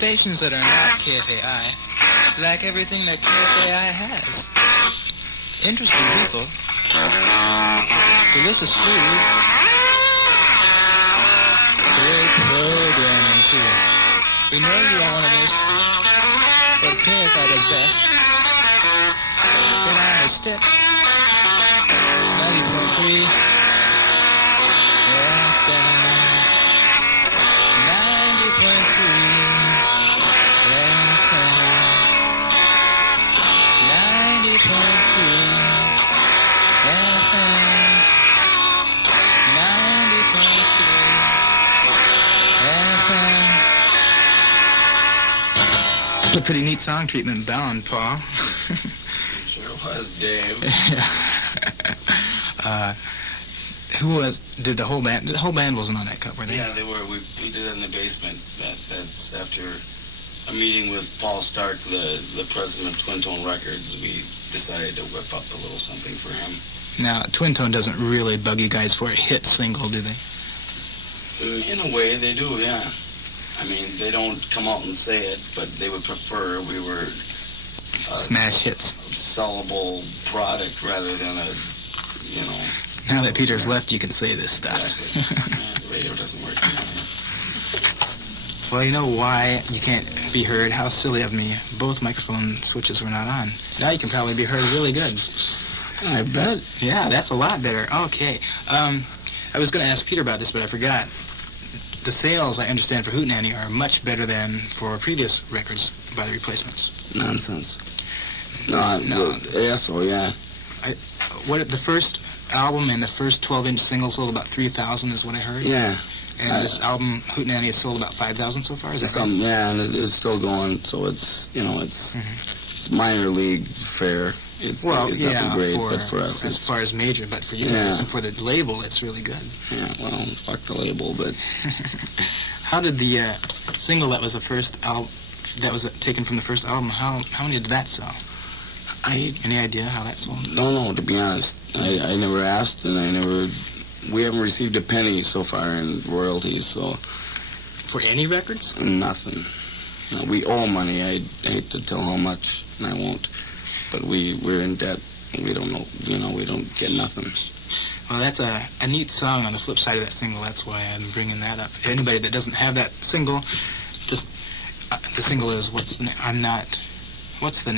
stations that are not KFAI lack everything that KFAI has. Interesting people, delicious food, great programming too. We know you don't want to miss what KFAI does best. Get on the stick. 90.3 FM. 90.3 FM. 90.3 FM. 90.3 FM. That's a pretty neat song treatment bound, Paul. Sure was, Dave. Did the whole band? The whole band wasn't on that cut, were they? Yeah, they were. We did it in the basement. That's after a meeting with Paul Stark, the president of Twin Tone Records. We decided to whip up a little something for him. Now, Twin Tone doesn't really bug you guys for a hit single, do they? In a way, they do. Yeah. I mean, they don't come out and say it, but they would prefer we were smash hits, sellable product rather than a, you know. Now that Peter's left, you can say this stuff. Exactly. Yeah, the radio doesn't work anymore. Well, you know why you can't be heard? How silly of me. Both microphone switches were not on. Now you can probably be heard really good. I bet. Yeah, that's a lot better. Okay. I was going to ask Peter about this, but I forgot. The sales, I understand, for Hootenanny are much better than for previous records by the Replacements. Nonsense. No. ASO, yeah. The first album and the first 12-inch single sold about 3,000 is what I heard. Yeah. And this album, Hootenanny, has sold about 5,000 so far, is that right? Yeah, and it's still going, so it's, you know, it's minor league fare. It's nothing great, but for us, as far as major, but for you guys and for the label, it's really good. Yeah, well, fuck the label, but... How did the single that was the first album, that was taken from the first album, how many did that sell? Any idea how that sold? No, to be honest. I never asked, and we haven't received a penny so far in royalties, so... For any records? Nothing. No, we owe money. I hate to tell how much, and I won't. But we're in debt, and we don't know, we don't get nothing. Well, that's a neat song on the flip side of that single. That's why I'm bringing that up. Anybody that doesn't have that single, just, the single is, what's the name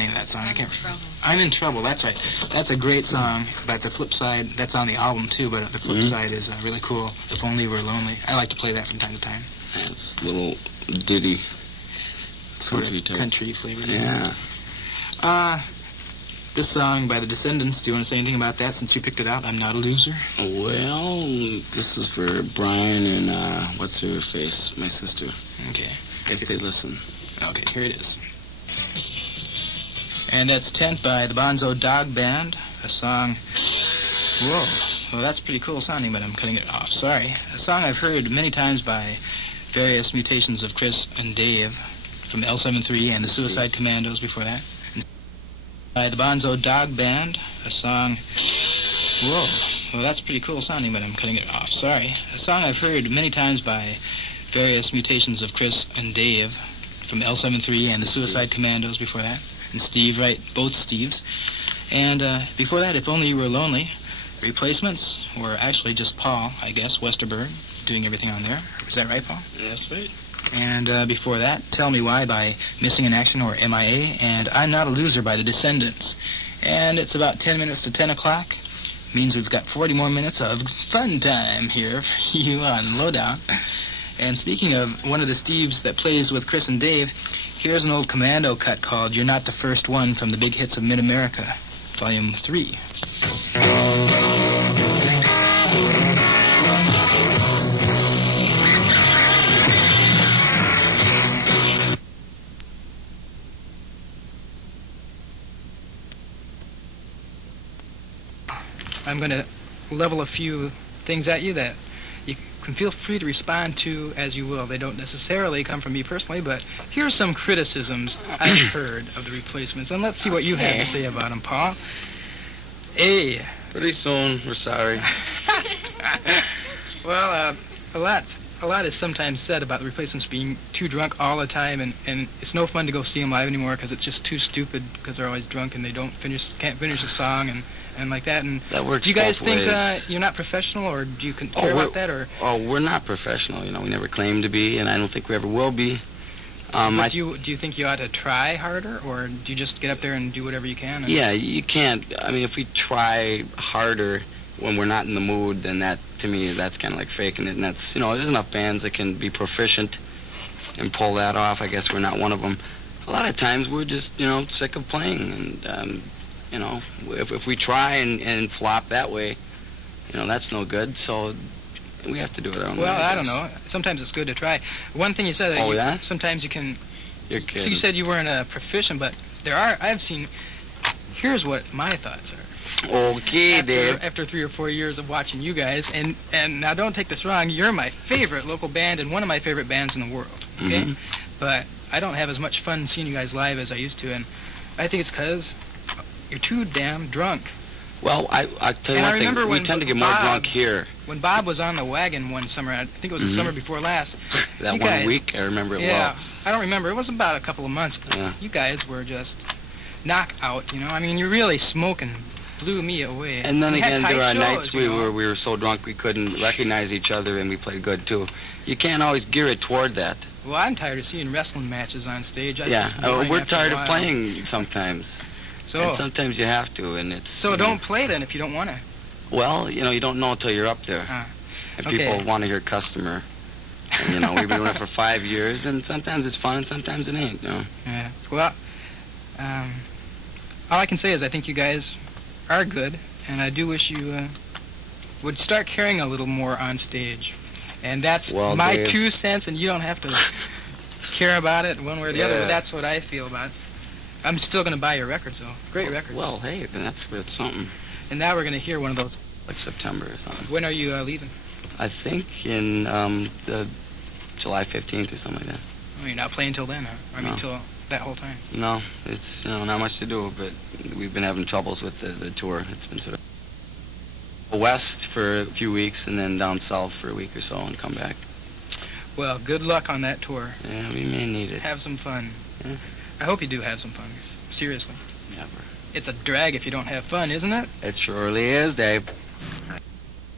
of that song? I can't remember. I'm in Trouble, that's right. That's a great song, but the flip side, that's on the album too, but the flip side is really cool. If Only We're Lonely. I like to play that from time to time. It's a little ditty. Sort of country flavor. Yeah. This song by the Descendants, do you want to say anything about that since you picked it out? I'm Not a Loser. Well, this is for Brian and, what's her face? My sister. Okay. If they listen. Okay, here it is. And that's Tent by the Bonzo Dog Band, a song... Whoa. Well, that's pretty cool sounding, but I'm cutting it off. Sorry. A song I've heard many times by various mutations of Chris and Dave from L73 and the Suicide Commandos before that. By the Bonzo Dog Band, a song... Whoa. Well, that's pretty cool sounding, but I'm cutting it off. Sorry. A song I've heard many times by various mutations of Chris and Dave from L73 and the Suicide Commandos before that. And Steve, right? Both Steves. And before that, If Only You Were Lonely. Replacements were actually just Paul, I guess, Westerberg, doing everything on there. Is that right, Paul? That's right. And before that, Tell Me Why by Missing in Action or MIA, and I'm Not a Loser by the Descendants. And it's about 10 minutes to 10 o'clock. Means we've got 40 more minutes of fun time here for you on Lowdown. And speaking of one of the Steves that plays with Chris and Dave, here's an old Commando cut called You're Not the First One from the Big Hits of Mid-America, Volume 3. I'm going to level a few things at you that you can feel free to respond to as you will. They don't necessarily come from me personally, but here's some criticisms I've heard of the Replacements, and let's see what you have to say about them, Paul. A. Pretty soon, we're sorry. Well, a lot is sometimes said about the Replacements being too drunk all the time, and it's no fun to go see them live anymore because it's just too stupid because they're always drunk and they can't finish a song and like that. And that works. Do you guys both think ways. You're not professional, or do you care about that? Or we're not professional. We never claim to be, and I don't think we ever will be. Do you think you ought to try harder, or do you just get up there and do whatever you can? Yeah, you can't. I mean, if we try harder when we're not in the mood, then that, to me, that's kind of like faking it. And that's, there's enough bands that can be proficient and pull that off. I guess we're not one of them. A lot of times we're just, sick of playing. And, if we try and flop that way, that's no good. So we have to do it our own way. Well, I don't know. Sometimes it's good to try. One thing you said, yeah? Sometimes you can... You're kidding. So you said you weren't a proficient, but I've seen... Here's what my thoughts are. Okay, Dave. After 3 or 4 years of watching you guys, and now don't take this wrong, you're my favorite local band and one of my favorite bands in the world, okay? Mm-hmm. But I don't have as much fun seeing you guys live as I used to, and I think it's because you're too damn drunk. Well, I tell you one thing, we tend to get more drunk here. When Bob was on the wagon one summer, I think it was the summer before last. That one week, I remember it well. Yeah, I don't remember. It was about a couple of months. Yeah. You guys were just knockout, I mean, you're really smoking. Blew me away. And then again, there are nights we were were so drunk we couldn't recognize each other, and we played good too. You can't always gear it toward that. Well, I'm tired of seeing wrestling matches on stage. We're tired of playing sometimes. And sometimes you have to, and it's... So don't play then if you don't want to. Well, you don't know until you're up there. And people want to hear Customer. And, we've been doing it for 5 years, and sometimes it's fun and sometimes it ain't, Yeah. Well, all I can say is I think you guys are good, and I do wish you would start caring a little more on stage. And that's my Dave, 2 cents, and you don't have to care about it one way or the other, but that's what I feel about it. I'm still going to buy your records, though. Great records. Well, hey, then that's something. And now we're going to hear one of those. Like September or something. When are you leaving? I think in the July 15th or something like that. Oh, you're not playing till then, huh? I mean, till that whole time. No, it's not much to do, but we've been having troubles with the tour. It's been sort of west for a few weeks and then down south for a week or so and come back. Well, good luck on that tour. Yeah, we may need it. Have some fun. Yeah. I hope you do have some fun. Seriously. Never. It's a drag if you don't have fun, isn't it? It surely is, Dave.